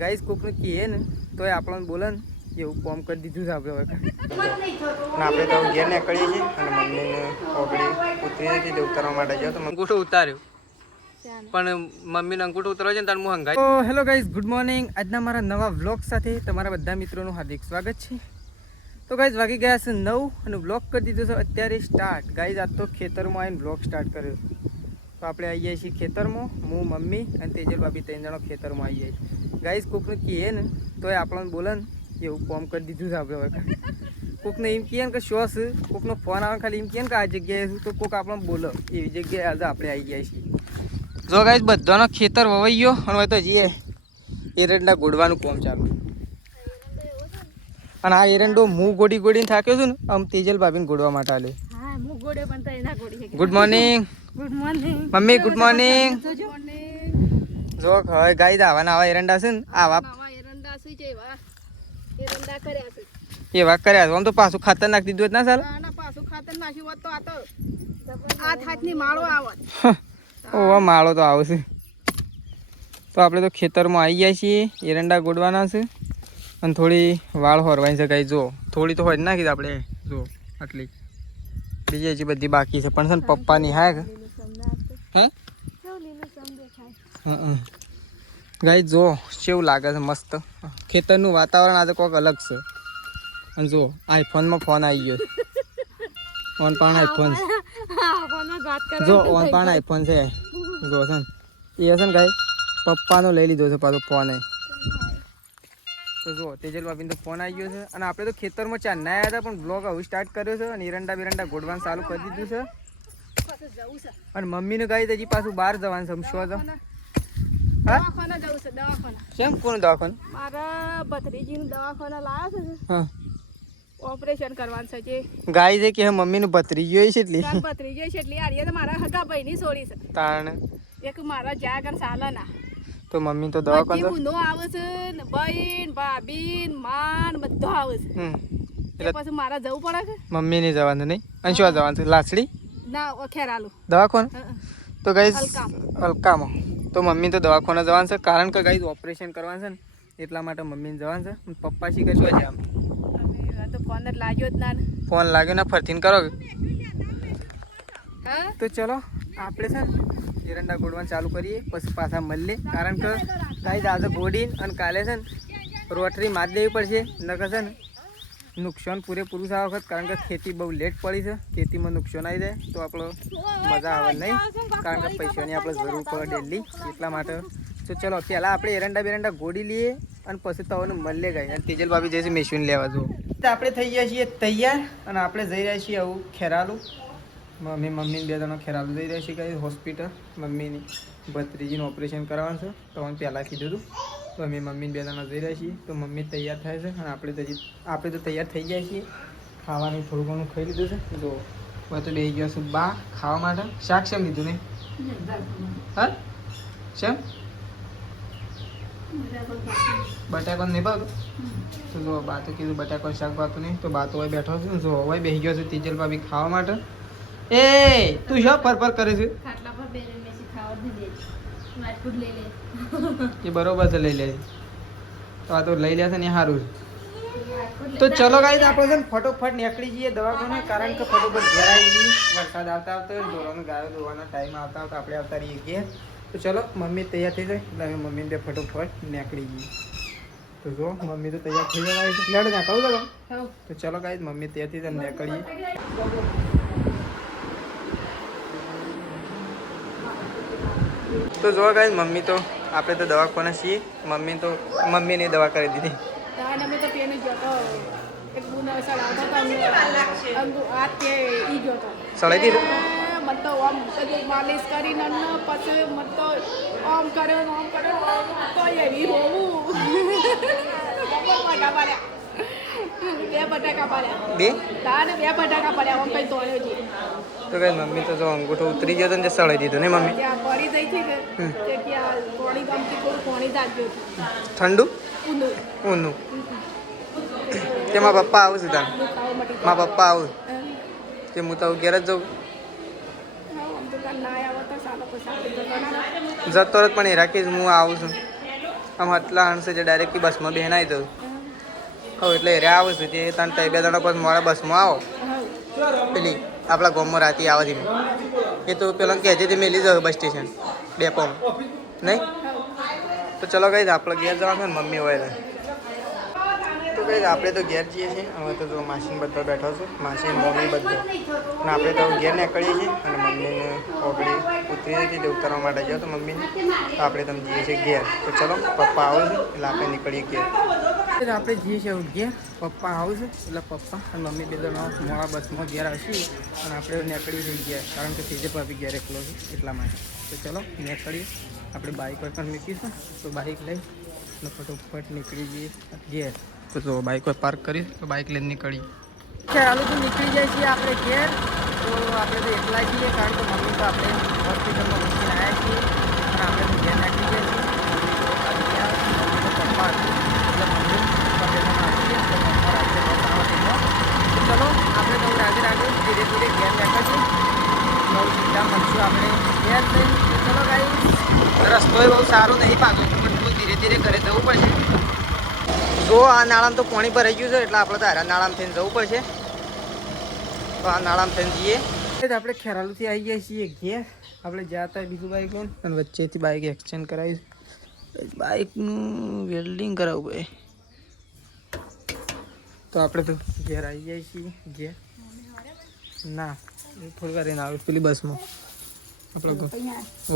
Guys કોકને કહીએ ને તોય આપણને બોલે ને એવું કોમ કરી દીધું છે આપણે હવે. આપણે તો ઘેર નીકળીએ છીએ અને મમ્મીને ઓગળી ઉતરી હતી તે ઉતારવા માટે જાઓ તો અંગૂઠો ઉતાર્યો પણ મમ્મીને અંગૂઠો ઉતારવા છે ને તાર હું હંગાઈ. તો હેલો ગાઈસ, ગુડ મોર્નિંગ. આજના મારા નવા વ્લોગ સાથે તમારા બધા મિત્રોનું હાર્દિક સ્વાગત છે. તો ગાઈસ વાગી ગયા છે 9 અને વ્લોગ કરી દીધો છે અત્યારે સ્ટાર્ટ. ગાઈસ આજ તો ખેતરમાં આવીને વ્લોગ સ્ટાર્ટ કર્યો. તો આપણે આવી જઈએ છીએ ખેતરમાં, હું મમ્મી અને તેજલ ભાભી 3 જણો ખેતરમાં આવી જાય. ગાઈસ કોકને કહીએ ને તોય આપણને બોલે ને એવું કોમ કરી દીધું છે આપણે હવે. કોકને એમ કહે ને કે શો છે, કોકનો ફોન આવે ખાલી એમ કહે ને કે આ જગ્યાએ છું તો કોક આપણને બોલો એવી જગ્યાએ આજે આપણે આવી ગયા છીએ. જો ગાઈસ બધાનો ખેતર વવાઈ ગયો અને હવે તો જઈએ એરંડા ગોડવાનું કામ ચાલુ. અને આ એરંડો હું ગોડીને થાક્યો છું ને આમ તેજલ ભાભીને ગોડવા માટે આલે. Good morning. Good morning mummy good morning. જો હવે ગાઈસ આવા એરંડા છે ને આવા એરંડા સુઈ જાય એરંડા કર્યા છે એવા કર્યા. આમ તો પાછું ખાતર નાખી દીધું ના સાલ. ના પાછું ખાતર નાખ્યું હોત તો આ તો આ થાતની માળો આવત. ઓવા માળો તો આવશે. તો આપણે તો ખેતરમાં આવી ગયા છીએ, એરંડા ગોડવાના છે અને થોડી વાળ હોરવાની છે. ગાઈસ જો થોડી તો હોય જ નાખી આપણે જો આટલી, બીજી હજી બધી બાકી છે પણ છે ને પપ્પાની હા હા ગાઈસ જો કેવું લાગે છે મસ્ત. ખેતરનું વાતાવરણ આજે કોઈક અલગ છે. અને જો આઈફોનમાં ફોન આવી ગયો છે. ઓન પણ આઈફોન જો ઓન પણ આઈફોન છે જો છે ને એ છે ને ગાઈ પપ્પાનો લઈ લીધો છે પાછો ફોન. તો જો તેજલ ભાભીનો તો ફોન આવી ગયો છે અને આપણે તો ખેતરમાં ચા ના આવ્યા હતા પણ બ્લોગ હવે સ્ટાર્ટ કર્યો છે અને એરંડા ગોડવાનું ચાલુ કરી દીધું છે. અને મમ્મીને ગાઈ હજી પાછું બહાર જવાનું છે. શું તો દવાખાના જવું છે દવાખાના. કેમ કોણ દવાખાનું? મારા ભત્રીજીનું દવાખાના લાયા છે. હા ઓપરેશન કરવાનું છે જે ગાય છે કે મમ્મીનું ભત્રીજી હોય છે એટલી ભત્રીજી છે એટલે યાર એ તો મારા હગા ભાઈની છોડી છે. તાણ એક મારા જાગર સાલાના તો મમ્મી તો દવાખાનું બુનો આવે છે ને બહેન ભાભી માન બધો આવે છે. એટલે પછી મારા જવું પડે છે. મમ્મી ને જવાનું નહીં અને શું જવાનું છે લાસડી ના ખેરાલું દવાખાનું. તો ગાઈસ હલકામાં તો મમ્મી તો દવાખાને જવાનું છે કારણ કે ગાઈસ ઓપરેશન કરવાનું છે ને એટલા માટે મમ્મીને જવાનું છે. પપ્પા શી કરશું છે આમ તો ફોન જ લાગ્યો જ ના ફોન લાગ્યો ના ફરતીને કરો. હા તો ચલો આપણે છે ને એરંડા ગોડવાનું ચાલુ કરીએ પછી પાછા મળીએ કારણ કે ગાઈસ આજે ગોડીને અને કાલે છે ને રોટરી મારી દેવી પડશે નકર છે ને નુકસાન પૂરેપૂરું આ વખત કારણ કે ખેતી બહુ લેટ પડી છે. ખેતીમાં નુકસાન આવી જાય તો આપણો મજા આવે નહીં કારણ કે પૈસાની આપણે જરૂર પડે ડેલી એટલા માટે. તો ચલો પહેલાં આપણે એરંડા ગોડી લઈએ અને પછી તવને મળીએ ગાય અને તેજલ ભાભી જઈશું મેશીન લેવા જો. તો આપણે થઈ ગયા છીએ તૈયાર અને આપણે જઈ રહ્યા છીએ આવું ખેરાલું. મમ્મીને 2 જણા ખેરાલું જઈ રહ્યા છીએ ગાય હોસ્પિટલ. મમ્મીની ભત્રીજીનું ઓપરેશન કરવાનું છે તો મને પહેલાં કીધું હતું. તો અમે મમ્મીને 2 જણા જઈ રહ્યા છીએ. તો મમ્મી તૈયાર થાય છે અને આપણે તો તૈયાર થઈ ગયા છીએ. ખાવાનું થોડું ઘણું ખાઈ લીધું છે. જો હવે તો બેસી ગયા છું બા ખાવા માટે. શાક શેમ લીધું નહીં? હા શેમ બટાકાનું નહીં ભાવતું? તો જો બા તો કીધું બટાકાનું શાક ભાવતું નહીં તો બા તો હવે બેઠો છું. જો હવે બેસી ગયો છું તેજલ ભાભી ખાવા માટે. એ તું શું પર કરે છે? એ બરોબર છે લઈ લે તો આ તો લઈ લે છે ને સારું છે. તો ચલો ગાઈસ આપણે છે ને ફટોફટ નીકળી જઈએ દવાખાને કારણ કે ફટોફટ ઘેર આવી જઈએ. વરસાદ આવતા ઢોરોનું ગાયો ધોવાના ટાઈમ આવતા આપણે આવતા રહીએ ઘેર. તો ચલો મમ્મી તૈયાર થઈ જાય એટલે અમે મમ્મીને ફટોફટ નીકળી જઈએ. તો જો મમ્મી તો તૈયાર થઈ જવા લેડ ત્યાં કહું તો ચલો ગાઈસ મમ્મી તૈયાર થઈ જાય નીકળીએ. તો જો ગાઈસ મમ્મી તો આપણે તો દવાખાને છીએ. મમ્મીને દવા કરી દીધી. અમે તો પેને જોતો એક બુનો સળાવતો તો આ તે ઈ જોતો સળાઈ દીધું મત તો આમ બધું માલિશ કરીને પછી મત તો આમ કરે તો એવી હોવું બે બટાકા પડ્યા આમ કઈ તોડ્યો છે. તો કઈ મમ્મી તો જો અંગૂઠો ઉતરી ગયો તો ને સળાઈ દીધું ને મમ્મી ત્યાં પડી જઈ છે કે ત્યાં પાણી ગમતી કોઈ પાણી દાજ્યો ઠંડુ ઊનું કે મારા પપ્પા આવું છું તાર મારા પપ્પા આવું કે હું તો ઘેર જ જાઉં. જતો રત પણ એ રાખીશ હું આવું છું આમ આટલા હણશે જે ડાયરેક્ટલી બસમાં બેન આવી દઉં હવે એટલે એરે આવું છું તે તને તઈ 2 જણા પછી મોડા બસમાં આવો પેલી આપણા ગામમાં રાતે આવે છે એ તો પેલા કહેજે તે મેલી જાવ બસ સ્ટેશન ડેપોમાં નહીં તો ચલો કઈ આપણે ઘેર જવાનું છે ને મમ્મી હોય તો કઈ આપણે તો ઘેર જઈએ છીએ હવે તો જો માસીને બધા બેઠો છે માસી મમ્મી બધા અને આપણે તો ઘેર નીકળીએ છીએ અને મમ્મીને ઓગળી ઉતરી હતી તે ઉતારવા માટે ગયો તો મમ્મીને તો આપણે તમે જઈએ છીએ ઘેર તો ચલો પપ્પા આવે છે એટલે આપણે નીકળીએ ઘેર આપણે જઈએ છીએ ઘેર પપ્પા આવશે એટલે પપ્પા અને મમ્મી 2 જણા મોડા બસમાં ઘેર આવશે અને આપણે નીકળી જઈએ ઘેર કારણ કે તેજે ભાભી ઘેર એકલો છે એટલા માટે તો ચલો નીકળીએ આપણે બાઇક પર પણ મૂકીશું તો બાઇક લઈ અને ફટોફટ નીકળી જઈએ ઘેર તો જો બાઇક પર પાર્ક કરી તો બાઇક લઈને નીકળીએ ચાલો તો નીકળી જાય છીએ આપણે ઘેર તો આપણે તો એકલા છીએ કારણ કે મમ્મી તો આપણે હોસ્પિટલમાં મૂકીને આવ્યા છીએ અને આપણે તો ઘેર નીકળી જાય છીએ મમ્મી તો પપ્પા હતું એટલે મમ્મી પપ્પા બેમાં આપીએ તો પપ્પા રાત્રે બસ આવે તેમાં તો ચલો આપણે તો રાગે ધીરે ધીરે ઘેર નીકળશું બહુ સીધા મળશું આપણે ઘેર જઈને તો ચલો ગાઈ રસ્તો બહુ સારો નહીં પાછો પણ બહુ ધીરે ધીરે ઘરે જવું પડશે જો આ નાળામાં તો પાણી ભરાઈ ગયું છે એટલે આપણે તો હારા નાળામાં થઈને જવું પડશે તો આ નાળામાં થઈને જઈએ આપણે ખેરાલુથી આવી ગયા છીએ ઘેર આપણે જતા બીજું બાઇક લઈને અને વચ્ચેથી બાઇક એક્સચેન્જ કરાવી બાઇકનું વેલ્ડિંગ કરાવવું ભાઈ તો આપણે તો ઘેર આવી જાય છીએ ઘેર ના થોડી વાર એને આવે પેલી બસમાં આપણે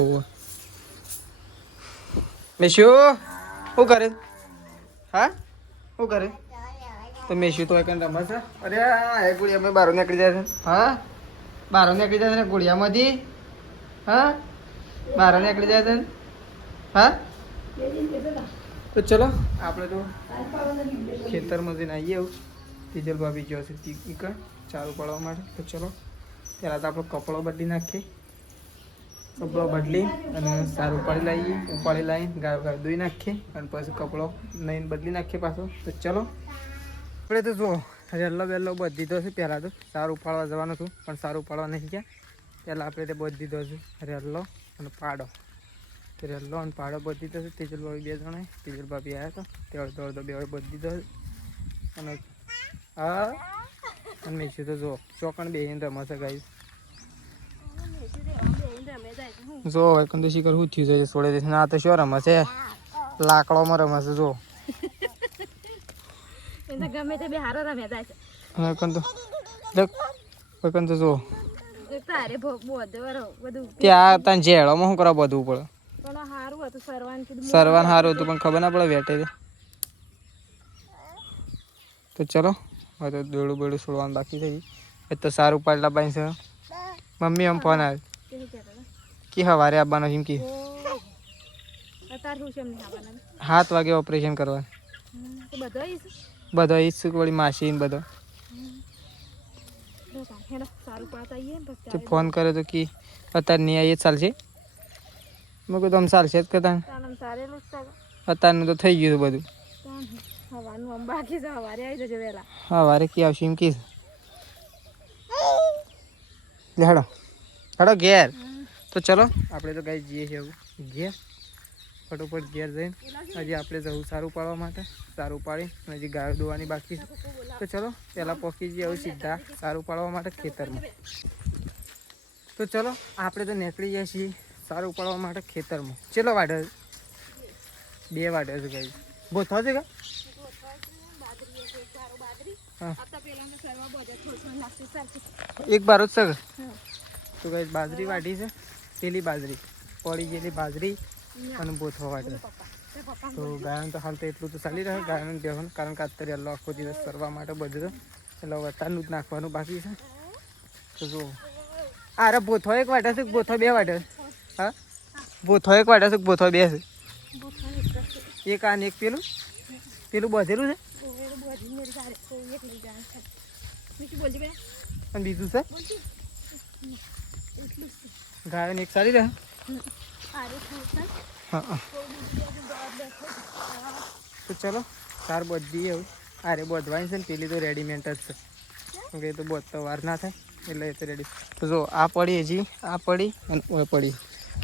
ઓહો મેશુ શું કરે હા શું કરે તો મેશુ તો એક રમે છે અરે એ ગુડિયા અમે બહાર નીકળી જાય છે હા બહાર નીકળી જાય છે ને ગુડિયામાંથી હા બહાર નીકળી જાય છે હા તો ચલો આપણે તો ખેતરમાં જઈને આવીએ એવું ડીઝલ ભાભી ગયો છે ટીકર ચાલુ પાડવા માટે તો ચલો પહેલાં તો આપણો કપડો બદલી નાખીએ કપડો બદલી અને સારું ઉપાડી લાવીને ગાય ધોઈ નાખીએ અને પછી કપડો નહીં બદલી નાખીએ પાછો તો ચલો આપણે તો જો રેલ્લો વેલ્લો બધી દીધો છે પહેલાં તો સારું ઉપાડવા જવાનું હતું પણ સારું ઉપાડવા નહીં ગયા પહેલાં આપણે તે બધી દીધો છે રેલ્લો અને પાડો તે રેલ્લો અને પાડો બધી દીધો છે તેજલ ભાભી 2 જણા તેજલ ભાભી આવ્યા હતા તે અડધો બે બધી દીધો છે અને હા અને મેં તો જો ચોકણ બેહીને રમે છે ગાઈ જો કંદ શિખર શું થયું છે છોડે છે ના તો શું રમે છે લાકડોમાં રમે છે જો ગમે તે બે હારો રમે જાય છે કંદ જો તારે બધું ત્યાં તને જેડોમાં શું કરવા બધું પડે પણ સારું હતું સરવાન સારું હતું પણ ખબર ના પડે વેટે તો ચલો હવે તો દોડું બેડું છોડવાનું બાકી થઈ એ તો સારું પાડલા બાઈ છે મમ્મી આમ ફોન આવે કે સવારે આવવાનો એમ કે 7 વાગે ઓપરેશન કરવાનું બધો ઈચ્છુક વળી માસી ને બધો તો ફોન કરે તો કે અત્યારે નહીં આવીએ ચાલશે મેં કીધું આમ ચાલશે જ કરતા અત્યારનું તો થઈ ગયું બધું સવારે કે આવશે એમ કે હેડો હેડો ઘેર તો ચલો આપણે તો ગાઈ જઈએ છીએ ઘેર ફટોફટ ઘેર જઈને હજી આપણે જવું સારું પાડવા માટે સારું પાડી હજી ગાયો દોવાની બાકી છે તો ચલો પહેલાં પહોંચી જઈએ હવે સીધા સારું પાડવા માટે ખેતરમાં તો ચલો આપણે તો નીકળી જાય છીએ સારું પાડવા માટે ખેતરમાં ચલો વાઢે 2 વાઢે છે ગાઈ બોથો છે કા એક બાર જ છે તો ગાઈ બાજરી વાઢી છે પેલી બાજરી પડી ગયેલી બાજરી અને બોથો વાટે તો ગાયન તો હાલ તો એટલું તો ચાલી રહે ગાયન દેવાનું કારણ કે અત્યારે અલ્લો આખો દિવસ કરવા માટે બધું એટલે અત્યારનું જ નાખવાનું બાકી છે તો જો અરે બોથો એક વાટે છે બોથો 2 વાટે હા બોથો એક વાટે છે બોથો 2 છે એક આ ને એક પેલું બધેલું છે અને બીજું છે ગાયન એક સારી રહે હા તો ચલો તાર બધી હવે અરે બધવાની છે ને પેલી તો રેડીમેડ જ છે કેમ કે એ તો બધતો વાર ના થાય એટલે એ તો રેડી તો જો આ પડી હજી આ પડી અને ઓય પડી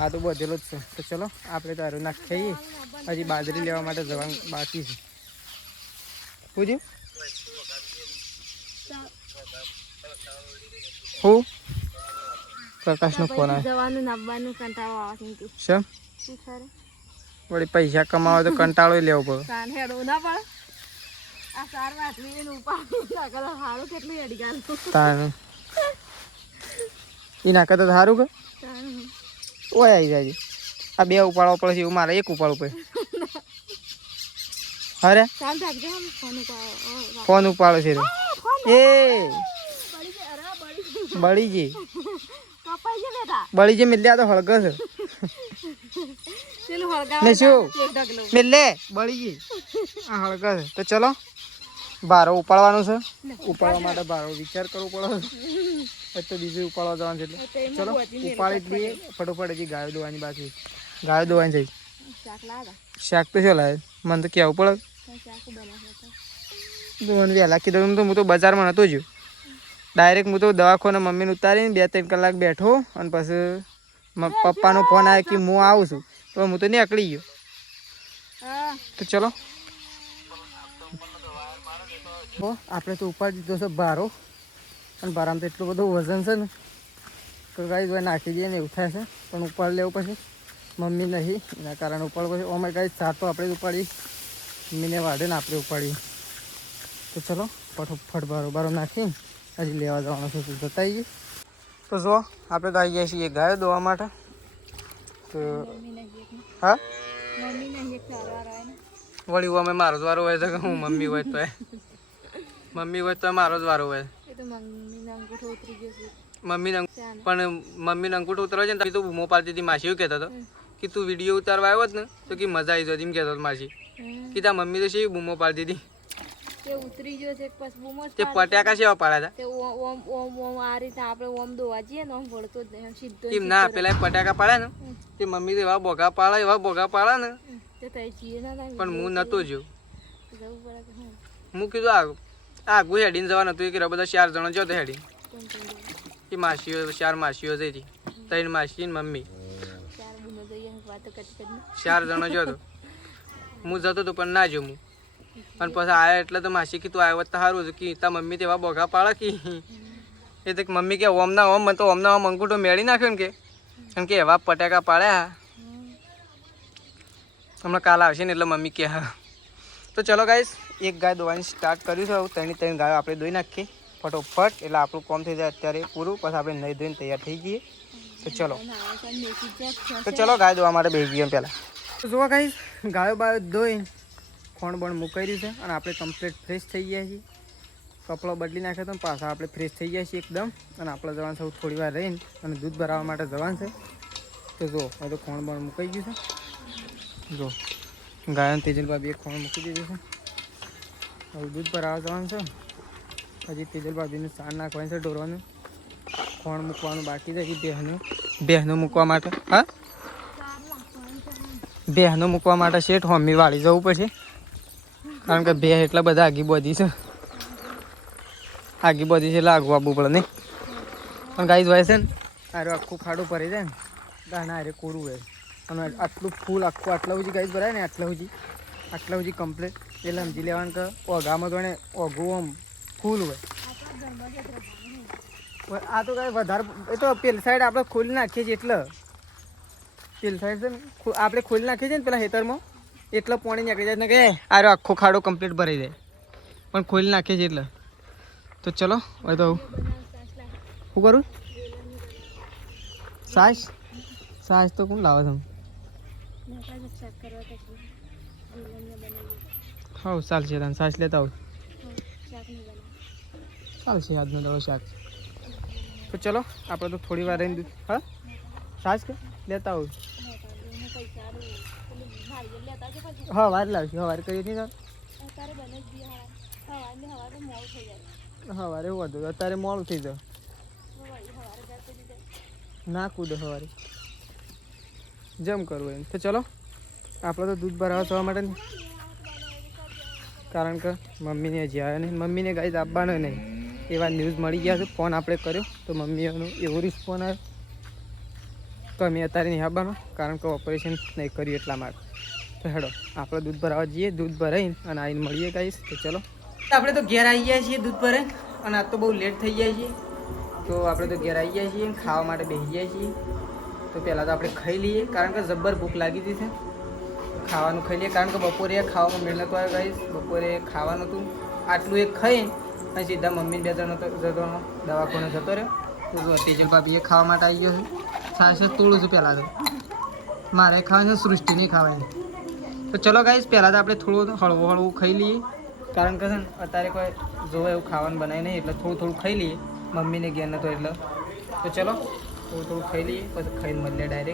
આ તો બધેલો જ છે. તો ચલો આપણે તારું નાખીએ. હજી બાજરી લેવા માટે જવાનું બાકી છે. પૂછ્યું હું પ્રકાશનો ફોન આવે જવાનું નાબવાનું કંટાળો આવે છે શેમ વળી પૈસા કમાવો તો કંટાળો લેવો પડે. કાન હેડો ના પડે આ સાર વાટલી ઉપાડી નાખલો હારું કેટલું હેડી ગાલ તાણ એ નાખે તો સારું કે ઓય આવી જાય. આ બે ઉપાડવા પડે છે એવું મારે એક ઉપાડવું પડે. અરે ચાલ રાખજો ફોન ઉપાડો ફોન ઉપાડો છે રે એ બળી ગઈ કપાઈ છે બેટા બળી જે મિલ્યા તો હળગસ ચલો હળગાવ ને શું ઢગલો મિલ્લે બળી ગઈ આ હળગસ. તો ચલો બારો ઉપાડવાનું છે. ઉપાડવા માટે બારો વિચાર કરવો પડે. તો બીજું ઉપાડવા જવાનું છે એટલે ચલો ઉપાડી જ લઈએ ફટોફટ. હજી ગાયો દોવાની બાકી. ગાયો દોવાની જઈ શાક લાગા શાક તો શું લાવે મને તો કહેવું પડે. શાક બનાવતા દોવાનું વહેલા કીધું તો હું તો બજારમાં નહોતો જ. ડાયરેક્ટ હું તો દવાખાને મમ્મીને ઉતારીને 2-3 કલાક બેઠો અને પછી પપ્પાનો ફોન આવ્યો કે હું આવું છું તો હું તો નીકળી ગયો. તો ચલો આપણે તો ઉપાડી દીધો છે બારો. અને બારામાં તો એટલું બધું વજન છે ને તો ગાઈ નાખી દઈએ ને એવું થાય છે. પણ ઉપાડ લેવું પછી મમ્મી નહીં એના કારણે ઉપાડવું પછી ઓમે ગાઈ સાર તો આપણે જ ઉપાડી મમ્મીને વાઢે ને આપણે ઉપાડીએ. તો ચલો ફટોફટ બારો નાખી હજી લેવા જવાનું છે. જતા આવીએ. તો જો આપણે તો આવી ગયા છીએ ગાયો દોવા માટે. તો હા વળી અમે મારો જ વારો હોય છે કે હું મમ્મી હોય તો મમ્મી હોય તો મારો જ વારો હોય. મમ્મીને પણ મમ્મીને અંગૂઠો ઉતરવા છે ને તો બૂમો પાડતી હતી. માસી એવું કહેતો હતો કે તું વિડીયો ઉતારવા આવ્યો જ ને તો કે મજા આવી જતી એમ કહેતો હતો માસી. કે તાર મમ્મી તો શી બૂમો પાડતી હતી. તે ઉતરી ગયો છે પછી બૂમો તે પટાકા સેવા પાડ્યા હતા. તે ઓમ ઓમ ઓમ આ રીતે આપણે ઓમ દોવા જઈએ ને ઓમ વળતો જ નહીં સીધો કેમ ના પેલા પટાકા પાડ્યા ને તે મમ્મી તો એવા બોગા પાડે ને તે તઈ જીએ ના થાય પણ હું નતો જો. જવું પડે કે હું હું કીધું આગું હેડીને જવા નતું. કે બધા 4 જણા જો તો હેડી એ માસીઓ 4 માસીઓ જઈ હતી. 3 માસી ને મમ્મી ચાર બુનો જઈએ વાતો કરી 4 જણા જો તો હું જતો હતો પણ ના જો હું. અને પછી આવ્યા એટલે તો માસી કીધું આવ્યો તો સારું હતું કે તા મમ્મી તેવા બોગા પાડે કે એ તો મમ્મી કે ઓમ ના ઓમ મને તો ઓમના ઓમ અંગૂઠો મેળી નાખ્યો ને કે કારણ કે એવા પટાકા પાડ્યા. હમણાં કાલ આવશે ને એટલે મમ્મી કે હા. તો ચલો ગાઈસ એક ગાય દોવાની સ્ટાર્ટ કર્યું છે. 3 ગાયો આપણે દોઈ નાખીએ ફટોફટ એટલે આપણું કામ થઈ જાય અત્યારે પૂરું. પછી આપણે નહીં ધોઈને તૈયાર થઈ જઈએ. તો ચલો ગાય દોવા માટે બેસી ગઈએ પહેલાં. તો જુઓ ગાઈસ ગાયો બાયો દોઈ ખોણ બણ મુકાઈ રહ્યું છે અને આપણે કમ્પ્લીટ ફ્રેશ થઈ ગયા છીએ. કપડો બદલી નાખ્યો તો પાછા આપણે ફ્રેશ થઈ ગયા છીએ એકદમ. અને આપણે જવાનું છે થોડી વાર રહીને અને દૂધ ભરાવવા માટે જવાનું છે. તો જો હવે તો ખોણ બણ મુકાઈ ગયું છે. જો ગાયન તેજલ ભાભી એક ખોણ મૂકી દીધું છે. હવે દૂધ ભરાવવા જવાનું છે. હજી તેજલ ભાભીને સાણ નાખવાનું છે. ઢોરવાનું ખોણ મૂકવાનું બાકી છે. હજી બહેનું મૂકવા માટે હા બહેનું મૂકવા માટે શેઠ હોમી વાળી જવું પડશે. કારણ કે બે એટલા બધા આગી બધી છે એટલે આગું આપવું પડે નહીં. પણ ગાઈ હોય છે ને આરે આખું ખાડું ભરી જાય ને દાણા આરે કોરું હોય અને આટલું ફૂલ આખું આટલા સુધી ગાઈ ભરાય ને આટલા સુધી કમ્પ્લીટ એટલે સમજી લેવાનું કે ઓઘામાં તો ઓઘું આમ ફૂલ હોય. આ તો કાંઈ વધારે એ તો પેલી સાઈડ આપણે ખોલી નાખીએ છીએ એટલે પેલી સાઈડ છે ને આપણે ખોલી નાખીએ છીએ ને પેલા ખેતરમાં એટલે પાણી નીકળી જાય ને કે આરો આખો ખાડો કમ્પ્લીટ ભરાઈ જાય પણ ખોલી નાખીએ છીએ એટલે. તો ચલો હવે તો શું કરું સાસ તો કોણ લાવે તમે હા ચાલશે તને સાસ લેતા આવું ચાલશે આજનો દડો શાક. તો ચલો આપણે તો થોડી વાર રહીને હા સાસ કે લેતા આવું હા વાર લાવશે સવારે કરીએ નહીં સવારે એવું હતું અત્યારે મોડું થઈ જાય ના કૂદો સવારે જેમ કરવું એમ. તો ચલો આપણે તો દૂધ ભરાવા જવા માટે કારણ કે મમ્મીને હજી આવ્યા નહીં. મમ્મીને ગાઈઝ આપવાનો નહીં એવા ન્યૂઝ મળી ગયા છે. ફોન આપણે કર્યો તો મમ્મીઓનો એવો રિસ્પોન્સ આવ્યો તો અમે અત્યારે નહીં આવવાનું કારણ કે ઓપરેશન નહીં કર્યું એટલા માટે. તો હેડો આપણે દૂધ ભરાવા જઈએ, દૂધ ભરાઈને અને આવીને મળીએ ગાઈસ. તો ચલો આપણે તો ઘેર આવી ગયા છીએ દૂધ ભરાઈને, અને આજ તો બહુ લેટ થઈ જાય છે. તો આપણે તો ઘેર આવી ગયા છીએ, ખાવા માટે બેસી ગયા છીએ. તો પહેલાં તો આપણે ખાઈ લઈએ કારણ કે જબ્બર ભૂખ લાગી હતી છે. ખાવાનું ખાઈ લઈએ કારણ કે બપોરે ખાવામાં મેળ નહોતું આવ્યું ગાઈસ. બપોરે ખાવાનું હતું આટલું એક ખાઈ અને સીધા મમ્મી 2 જણનો જતો દવાખાને જતો રહ્યો. તો તેજલ ભાભીએ ખાવા માટે આવી ગયો છે. છાશ તોડું છું પહેલાં તો મારે ખાવાની છે, સૃષ્ટિ નહીં ખાવાની. તો ચલો ગાઈસ પહેલાં તો આપણે થોડું હળવું ખાઈ લઈએ કારણ કે છે ને અત્યારે કોઈ જોવે એવું ખાવાનું બનાવી નહીં, એટલે થોડું ખાઈ લઈએ. મમ્મીને ઘેર નહોતો એટલે. તો ચલો થોડું ખાઈ લઈએ પછી ખાઈને મળીએ ડાયરેક્ટ.